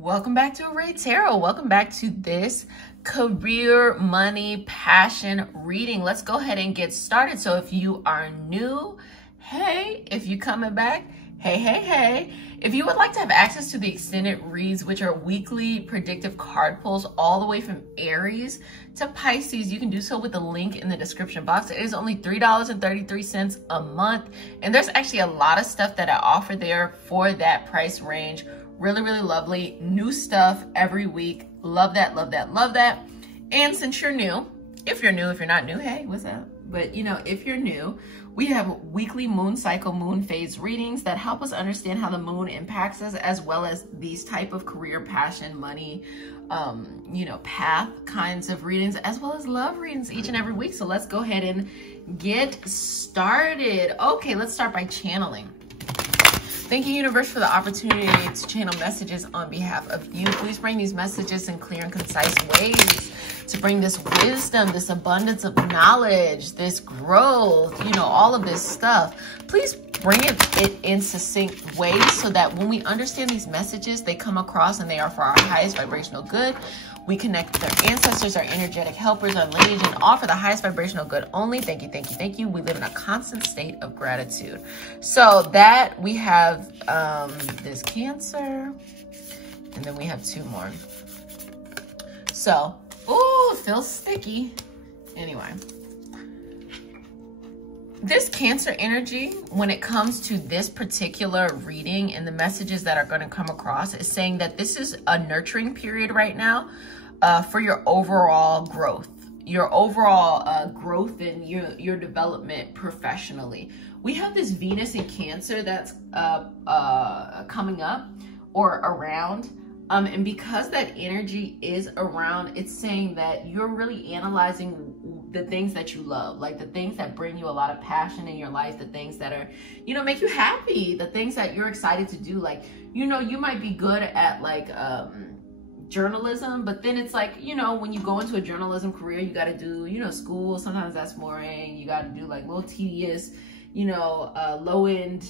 Welcome back to Array Tarot. Welcome back to this career, money, passion reading. Let's go ahead and get started. So if you are new, hey. If you're coming back, hey. If you would like to have access to the extended reads, which are weekly predictive card pulls all the way from Aries to Pisces, you can do so with the link in the description box. It is only $3.33 a month. And there's actually a lot of stuff that I offer there for that price range. Really lovely new stuff every week. Love that. And since you're new, if you're not new, hey, what's up? But if you're new, we have weekly moon cycle, moon phase readings that help us understand how the moon impacts us, as well as these type of career, passion, money, path kinds of readings, as well as love readings each and every week. So let's go ahead and get started. Okay, let's start by channeling. Thank you, universe, for the opportunity to channel messages on behalf of you. Please bring these messages in clear and concise ways to bring this wisdom, this abundance of knowledge, this growth, all of this stuff. Please bring it in succinct ways so that when we understand these messages, they come across and they are for our highest vibrational good. We connect with our ancestors, our energetic helpers, our lineage, and all for the highest vibrational good only. Thank you. We live in a constant state of gratitude. So that we have this Cancer, and then we have two more. So, ooh, feels sticky. Anyway, this Cancer energy, when it comes to this particular reading and the messages that are going to come across, is saying that this is a nurturing period right now for your overall growth. Your overall growth and your development professionally. We have this Venus in Cancer that's coming up or around. And because that energy is around, it's saying that you're really analyzing the things that you love, like the things that bring you a lot of passion in your life, the things that are, make you happy, the things that you're excited to do. Like, you might be good at like, journalism, but then it's like, when you go into a journalism career, you got to do, school. Sometimes that's boring. You got to do like little tedious, low-end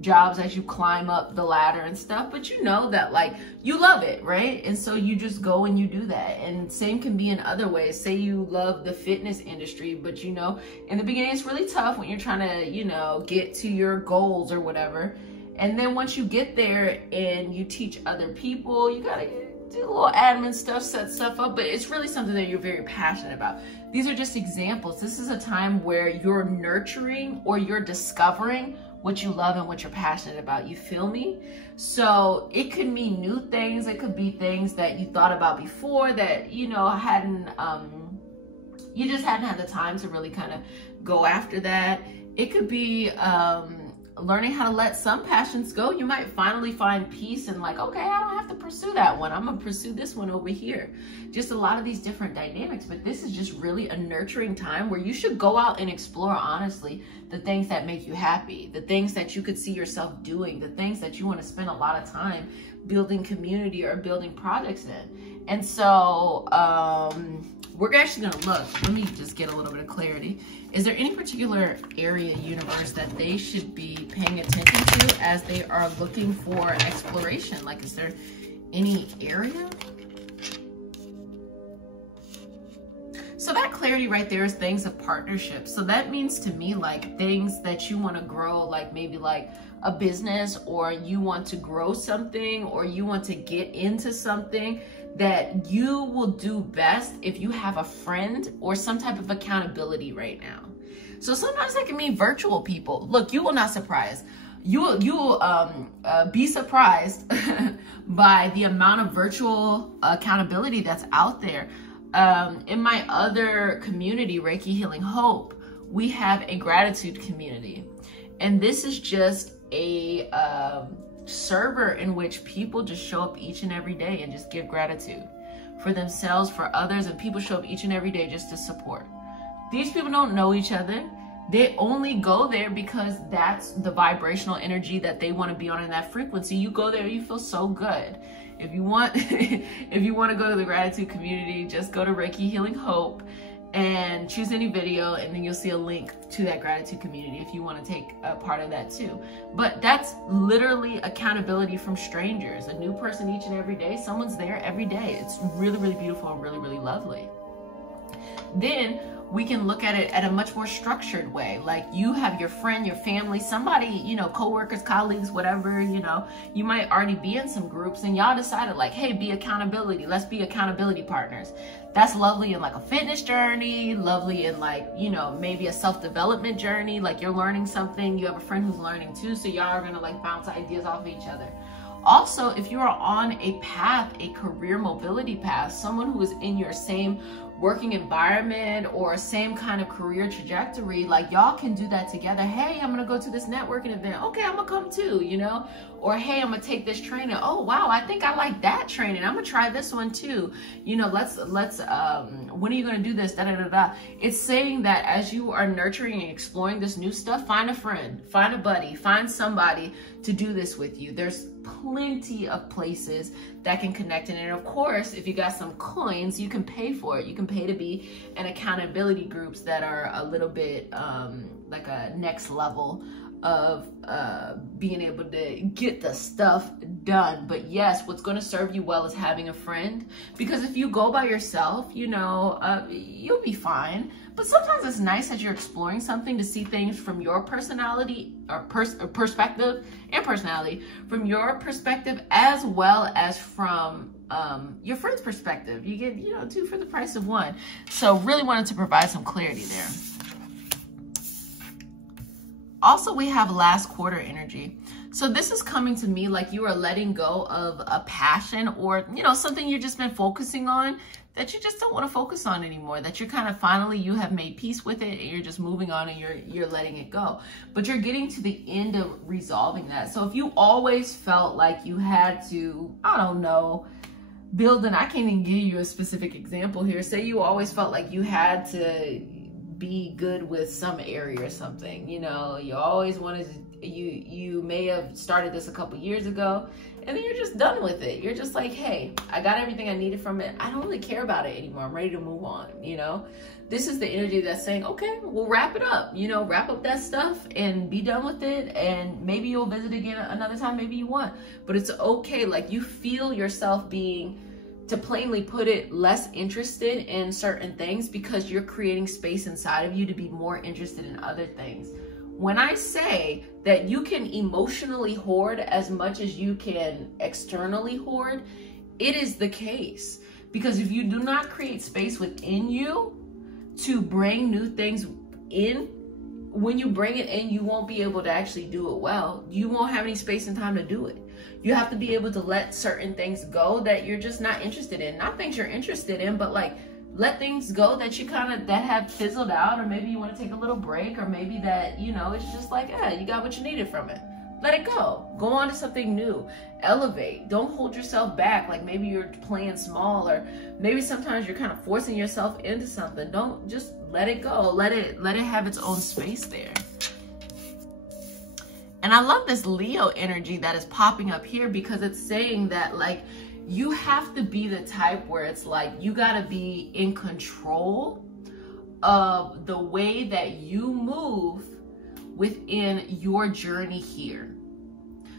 jobs as you climb up the ladder and stuff. But that like you love it, right? And so you just go and you do that. And same can be in other ways. Say you love the fitness industry, but in the beginning it's really tough when you're trying to, get to your goals or whatever. And then once you get there and you teach other people, you gotta do a little admin stuff, set stuff up, but it's really something that you're very passionate about. These are just examples. This is a time where you're nurturing or you're discovering what you love and what you're passionate about. You feel me? So it could mean new things. It could be things that you thought about before that, hadn't, you just hadn't had the time to really kind of go after that. It could be, learning how to let some passions go. You might finally find peace and like, okay, I don't have to pursue that one. I'm gonna pursue this one over here. Just a lot of these different dynamics, but this is just really a nurturing time where you should go out and explore honestly the things that make you happy, the things that you could see yourself doing, the things that you want to spend a lot of time building community or building projects in. And so we're actually going to look. Let me just get a little bit of clarity. Is there any particular area, universe, that they should be paying attention to as they are looking for exploration? Like, is there any area? So that clarity right there is things of partnership. So that means to me like things that you want to grow, like maybe like a business, or you want to grow something, or you want to get into something that you will do best if you have a friend or some type of accountability right now. So sometimes that can mean virtual people. Look, you will not surprise. You will be surprised by the amount of virtual accountability that's out there. In my other community, Reiki Healing Hope, we have a gratitude community. And this is just a server in which people just show up each and every day and just give gratitude for themselves, for others, and people show up each and every day just to support. These people don't know each other. They only go there because that's the vibrational energy that they want to be on in that frequency. You go there, you feel so good. If you want, if you want to go to the gratitude community, just go to Reiki Healing Hope and choose any video, and then you'll see a link to that gratitude community if you want to take a part of that too. But that's literally accountability from strangers, a new person each and every day. Someone's there every day. It's really, really beautiful and really, really lovely. Then we can look at it at a much more structured way. Like you have your friend, your family, somebody, you know, coworkers, colleagues, whatever, you know, you might already be in some groups and y'all decided like, hey, be accountability. Let's be accountability partners. That's lovely in like a fitness journey, lovely in like, you know, maybe a self-development journey. Like you're learning something, you have a friend who's learning too. So y'all are gonna like bounce ideas off of each other. Also, if you are on a path, a career mobility path, someone who is in your same working environment or same kind of career trajectory, like y'all can do that together. Hey, I'm gonna go to this networking event. Okay, I'm gonna come too, you know? Or hey, I'm gonna take this training. Oh wow, I think I like that training. I'm gonna try this one too. You know, let's when are you gonna do this? Da da da da. It's saying that as you are nurturing and exploring this new stuff, find a friend, find a buddy, find somebody to do this with you. There's plenty of places that can connect. And of course, if you got some coins, you can pay for it. You can pay to be in accountability groups that are a little bit like a next level of being able to get the stuff done. But yes, what's going to serve you well is having a friend, because if you go by yourself, you know, you'll be fine. But sometimes it's nice as you're exploring something to see things from your personality or perspective and personality, from your perspective as well as from your friend's perspective. You get, you know, two for the price of one. So really wanted to provide some clarity there. Also, we have last quarter energy. So this is coming to me like you are letting go of a passion or, you know, something you've just been focusing on that you just don't want to focus on anymore, that you're kind of finally, you have made peace with it and you're just moving on and you're letting it go. But you're getting to the end of resolving that. So if you always felt like you had to, I don't know, build an, I can't even give you a specific example here. Say you always felt like you had to be good with some area or something, you know, you always wanted to, you may have started this a couple years ago and then you're just done with it. You're just like, hey, I got everything I needed from it. I don't really care about it anymore. I'm ready to move on, you know? This is the energy that's saying, okay, we'll wrap it up, you know, wrap up that stuff and be done with it. And maybe you'll visit again another time, maybe you want, but it's okay. Like you feel yourself being, to plainly put it, less interested in certain things because you're creating space inside of you to be more interested in other things. When I say that you can emotionally hoard as much as you can externally hoard, it is the case. Because if you do not create space within you to bring new things in, when you bring it in, you won't be able to actually do it well. You won't have any space and time to do it. You have to be able to let certain things go that you're just not interested in. Not things you're interested in, but like let things go that you kind of, that have fizzled out, or maybe you want to take a little break, or maybe that, you know, it's just like, yeah, you got what you needed from it. Let it go. Go on to something new. Elevate. Don't hold yourself back. Like maybe you're playing small, or maybe sometimes you're kind of forcing yourself into something. Don't, just let it go. Let it have its own space there. And I love this Leo energy that is popping up here, because it's saying that like you have to be the type where it's like you got to be in control of the way that you move within your journey here.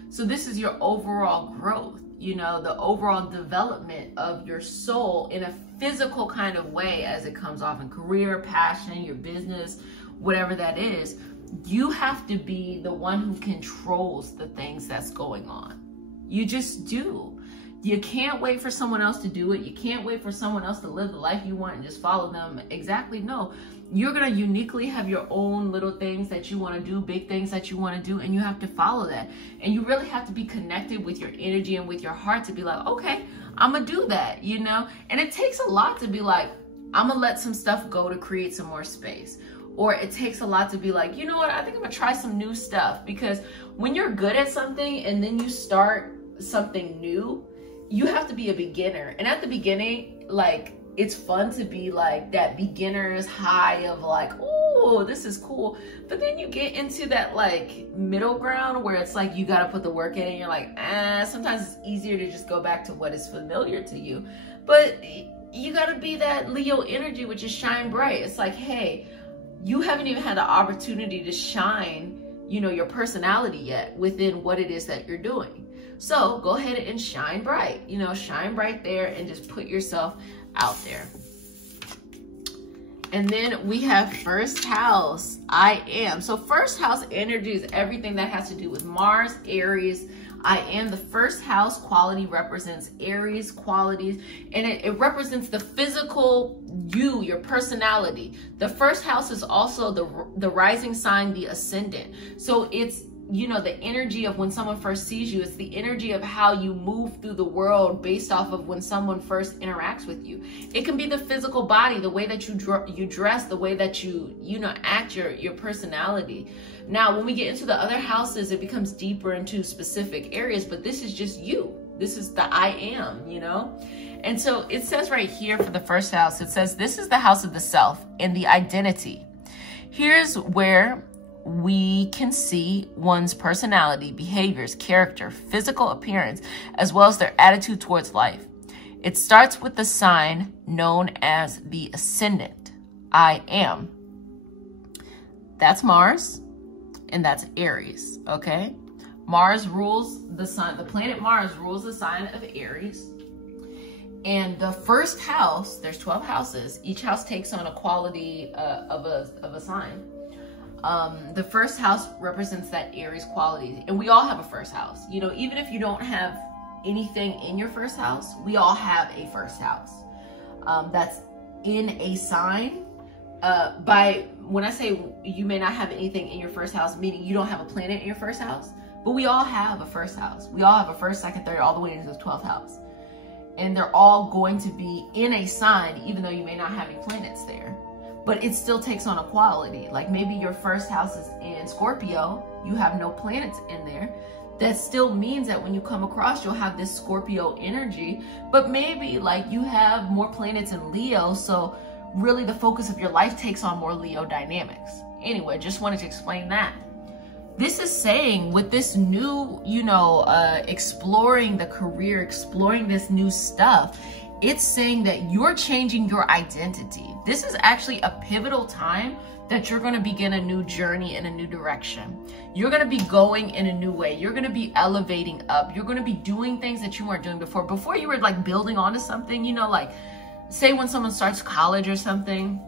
So this is your overall growth, you know, the overall development of your soul in a physical kind of way as it comes off in career, passion, your business, whatever that is. You have to be the one who controls the things that's going on. You just do. You can't wait for someone else to do it. You can't wait for someone else to live the life you want and just follow them. Exactly. No, you're going to uniquely have your own little things that you want to do, big things that you want to do, and you have to follow that. And you really have to be connected with your energy and with your heart to be like, okay, I'm going to do that, you know? And it takes a lot to be like, I'm going to let some stuff go to create some more space. Or it takes a lot to be like, you know what, I think I'm gonna try some new stuff. Because when you're good at something and then you start something new, you have to be a beginner. And at the beginning, like, it's fun to be like that beginner's high of like, oh, this is cool. But then you get into that like middle ground where it's like you gotta put the work in and you're like, sometimes it's easier to just go back to what is familiar to you. But you got to be that Leo energy, which is shine bright. It's like, hey, you haven't even had the opportunity to shine, you know, your personality yet within what it is that you're doing. So go ahead and shine bright, you know, shine bright there and just put yourself out there. And then we have first house, I am. So first house energy is everything that has to do with Mars, Aries. I am. The first house quality represents Aries qualities, and it represents the physical you, your personality. The first house is also the rising sign, the ascendant. So it's, you know, the energy of when someone first sees you. It's the energy of how you move through the world based off of when someone first interacts with you. It can be the physical body, the way that you dress, the way that you know, act, your personality. Now, when we get into the other houses, it becomes deeper into specific areas, but this is just you. This is the I am, you know? And so it says right here for the first house, it says, this is the house of the self and the identity. Here's where we can see one's personality, behaviors, character, physical appearance, as well as their attitude towards life. It starts with the sign known as the ascendant, I am. That's Mars, and that's Aries, okay? Mars rules the sign, the planet Mars rules the sign of Aries. And the first house, there's 12 houses. Each house takes on a quality of a sign. The first house represents that Aries quality, and we all have a first house. You know, even if you don't have anything in your first house, we all have a first house that's in a sign. When I say you may not have anything in your first house, meaning you don't have a planet in your first house, but we all have a first house. We all have a first, second, third, all the way into the 12th house. And they're all going to be in a sign, even though you may not have any planets there. But it still takes on a quality. Like maybe your first house is in Scorpio, you have no planets in there. That still means that when you come across, you'll have this Scorpio energy, but maybe like you have more planets in Leo, so really the focus of your life takes on more Leo dynamics. Anyway, just wanted to explain that. This is saying with this new, you know, exploring the career, exploring this new stuff, it's saying that you're changing your identity. This is actually a pivotal time that you're going to begin a new journey in a new direction. You're going to be going in a new way. You're going to be elevating up. You're going to be doing things that you weren't doing before. Before you were like building onto something, you know, like say when someone starts college or something,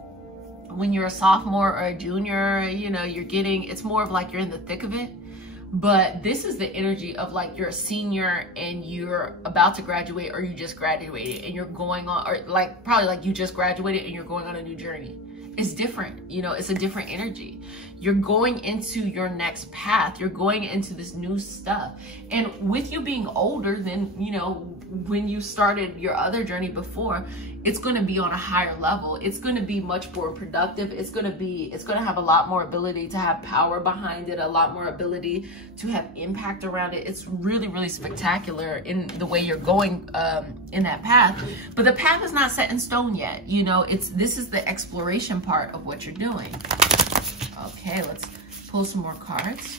when you're a sophomore or a junior, you know, it's more of like you're in the thick of it. But this is the energy of like you're a senior and you're about to graduate, or you just graduated and you're going on, or like probably like you just graduated and you're going on a new journey. It's different, you know, it's a different energy. You're going into your next path. You're going into this new stuff. And with you being older than, you know, when you started your other journey before, it's going to be on a higher level. It's going to be much more productive. It's going to have a lot more ability to have power behind it, a lot more ability to have impact around it. It's really, really spectacular in the way you're going in that path. But the path is not set in stone yet. You know, this is the exploration part of what you're doing. Okay, let's pull some more cards.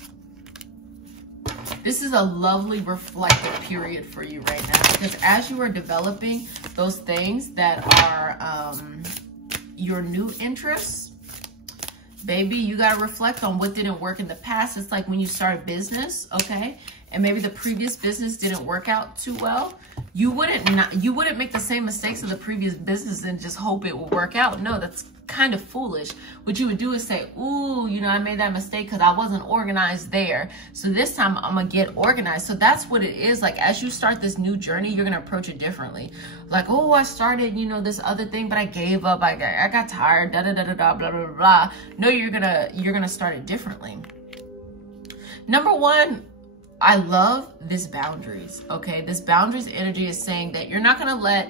This is a lovely reflective period for you right now, because as you are developing those things that are your new interests, baby, you got to reflect on what didn't work in the past. It's like when you start a business, okay, and maybe the previous business didn't work out too well. You wouldn't make the same mistakes of the previous business and just hope it will work out. No, that's kind of foolish. What you would do is say, ooh, you know, I made that mistake because I wasn't organized there. So this time I'm going to get organized. So that's what it is. Like as you start this new journey, you're going to approach it differently. Like, oh, I started, you know, this other thing, but I gave up. I got tired, da da da da da, blah, blah, blah. No, you're going to start it differently. Number one, I love this boundaries. Okay. This boundaries energy is saying that you're not going to let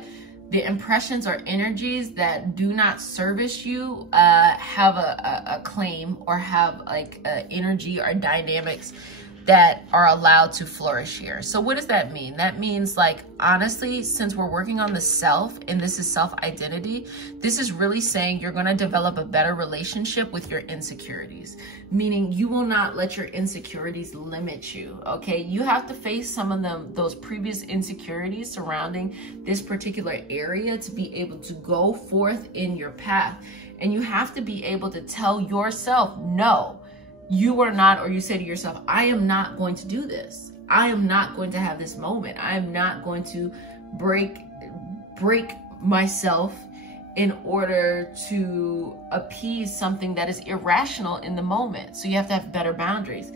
the impressions or energies that do not service you have a claim or have like energy or dynamics that are allowed to flourish here. So what does that mean? That means, like, honestly, since we're working on the self and this is self-identity, this is really saying you're going to develop a better relationship with your insecurities, meaning you will not let your insecurities limit you. Okay, you have to face some of those previous insecurities surrounding this particular area to be able to go forth in your path. And you have to be able to tell yourself, no, you are not, or you say to yourself, I am not going to do this. I am not going to have this moment. I am not going to break myself in order to appease something that is irrational in the moment. So you have to have better boundaries.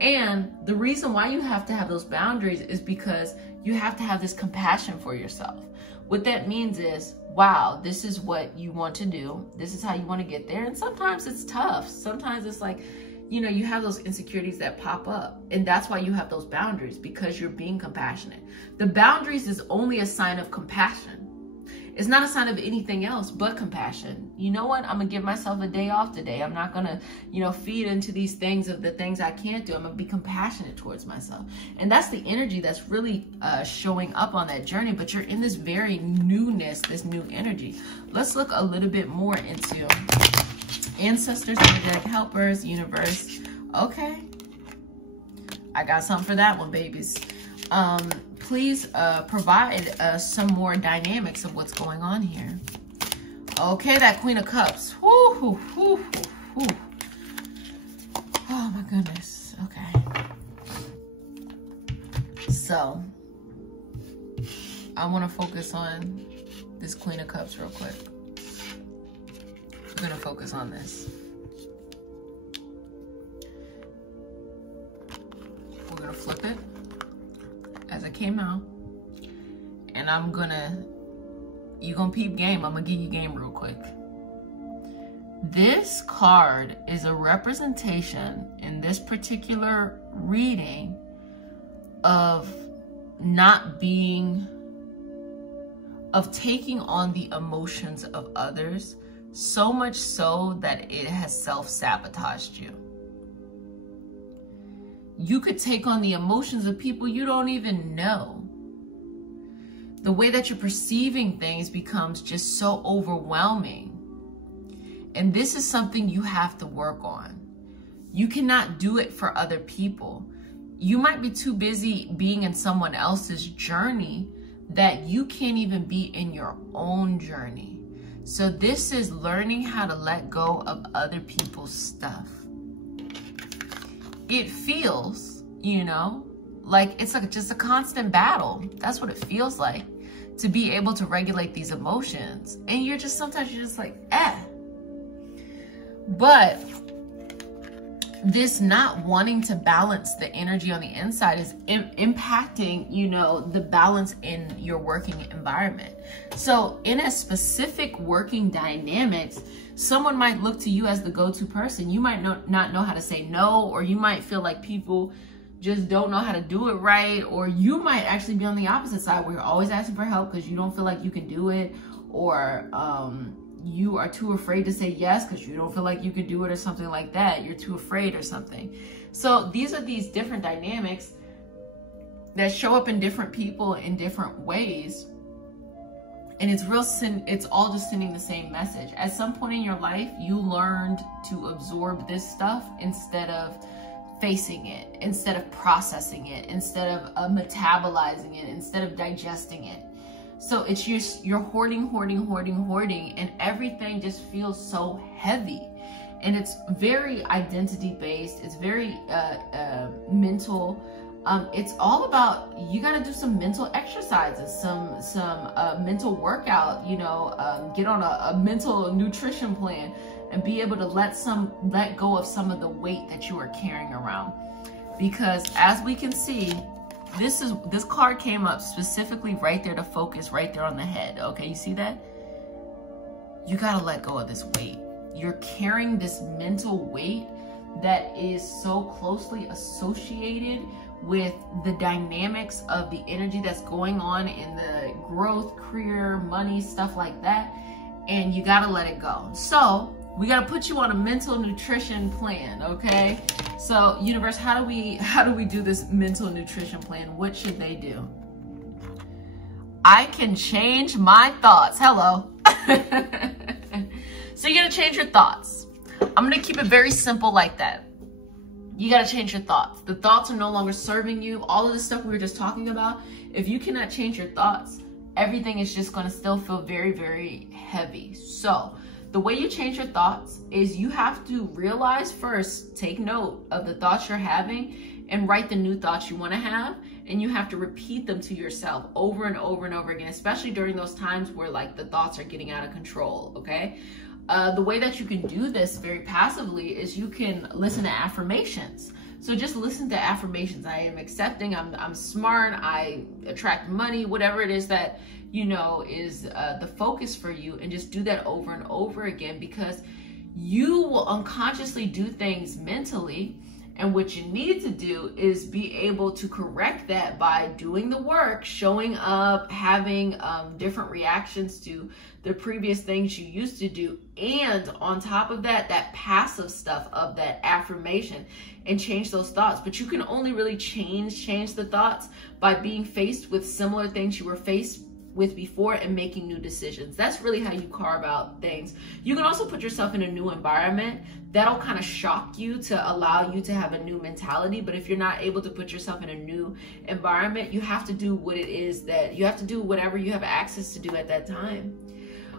And the reason why you have to have those boundaries is because you have to have this compassion for yourself. What that means is, wow, this is what you want to do. This is how you want to get there. And sometimes it's tough. Sometimes it's like, you know, you have those insecurities that pop up, and that's why you have those boundaries, because you're being compassionate. The boundaries is only a sign of compassion. It's not a sign of anything else but compassion. You know what? I'm gonna give myself a day off today. I'm not gonna, you know, feed into these things of the things I can't do. I'm gonna be compassionate towards myself. And that's the energy that's really showing up on that journey, but you're in this very newness, this new energy. Let's look a little bit more into ancestors, energetic helpers, universe. Okay, I got something for that one, babies. Please provide some more dynamics of what's going on here. Okay, that Queen of Cups. Woo, woo, woo, woo. Oh my goodness. Okay, so I want to focus on this Queen of Cups real quick. We're gonna focus on this. We're gonna flip it as it came out, and you gonna peep game. I'm gonna give you game real quick. This card is a representation in this particular reading of taking on the emotions of others, so much so that it has self-sabotaged you. You could take on the emotions of people you don't even know. The way that you're perceiving things becomes just so overwhelming. And this is something you have to work on. You cannot do it for other people. You might be too busy being in someone else's journey that you can't even be in your own journey. So this is learning how to let go of other people's stuff. It feels, you know, like it's like just a constant battle. That's what it feels like, to be able to regulate these emotions. And sometimes you're just like, eh. But this not wanting to balance the energy on the inside is impacting, you know, the balance in your working environment. So in a specific working dynamics, someone might look to you as the go-to person. You might not know how to say no, or you might feel like people just don't know how to do it right, or you might actually be on the opposite side where you're always asking for help because you don't feel like you can do it, or you are too afraid to say yes because you don't feel like you can do it, or something like that. You're too afraid or something. So these are these different dynamics that show up in different people in different ways. And it's all just sending the same message. At some point in your life, you learned to absorb this stuff instead of facing it, instead of processing it, instead of metabolizing it, instead of digesting it. So it's just, you're hoarding, and everything just feels so heavy. And it's very identity based. It's very mental. It's all about, you got to do some mental exercises, some mental workout, you know, get on a mental nutrition plan and be able to let go of some of the weight that you are carrying around. Because as we can see, this card came up specifically right there to focus right there on the head. Okay, you see that? You got to let go of this weight. You're carrying this mental weight that is so closely associated with the dynamics of the energy that's going on in the growth, career, money, stuff like that. And you got to let it go. So We got to put you on a mental nutrition plan, okay? So, universe, how do we do this mental nutrition plan? What should they do? I can change my thoughts. Hello. So you got to change your thoughts. I'm going to keep it very simple like that. You got to change your thoughts. The thoughts are no longer serving you. All of the stuff we were just talking about, if you cannot change your thoughts, everything is just going to still feel very, very heavy. So the way you change your thoughts is you have to realize first, take note of the thoughts you're having and write the new thoughts you want to have. And you have to repeat them to yourself over and over and over again, especially during those times where like the thoughts are getting out of control, okay? The way that you can do this very passively is you can listen to affirmations. So just listen to affirmations. I am accepting, I'm smart, I attract money, whatever it is that, you know, is the focus for you, and just do that over and over again, because you will unconsciously do things mentally. And what you need to do is be able to correct that by doing the work, showing up, having different reactions to the previous things you used to do. And on top of that, that passive stuff of that affirmation, and change those thoughts. But you can only really change the thoughts by being faced with similar things you were faced with before and making new decisions. That's really how you carve out things. You can also put yourself in a new environment. That'll kind of shock you to allow you to have a new mentality. But if you're not able to put yourself in a new environment, you have to do what it is that you have to do, whatever you have access to do at that time.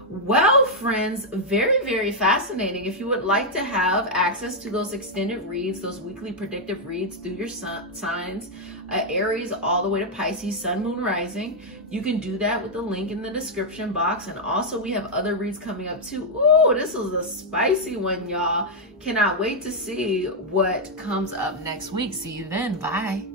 Well, friends, very, very fascinating. If you would like to have access to those extended reads, those weekly predictive reads through your signs, Aries all the way to Pisces, Sun, Moon, Rising, you can do that with the link in the description box. And also we have other reads coming up too. Ooh, this was a spicy one, y'all. Cannot wait to see what comes up next week. See you then. Bye.